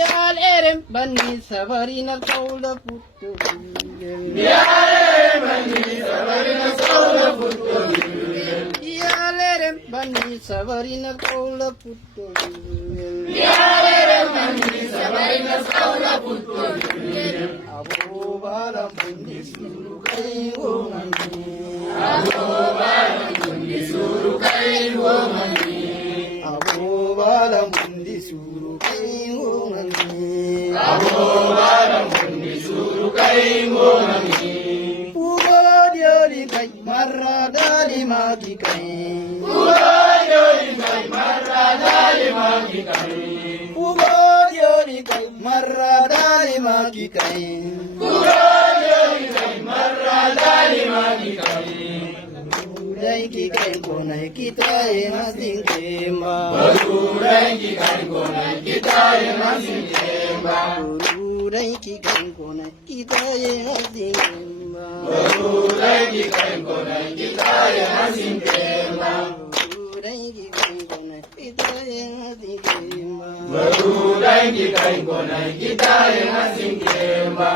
Yal erem bani sabarina kaula puttu. Yal erem bani sabarina kaula puttu. Abu balam bundi suru kai womani. Abu balam bundi suru kai womani. Pugo diori kai marra dali magi kai. Pugo diori kai marra dali magi kai. Badudai ki kai konai kita enasing kemba. Badudai ki kai konai kita enasing kemba. Badudai ki kai konai kita enasing kemba. Badudai ki kai konai kita enasing kemba. Badudai ki kai konai kita enasing kemba. Badudai ki kai konai kita enasing kemba.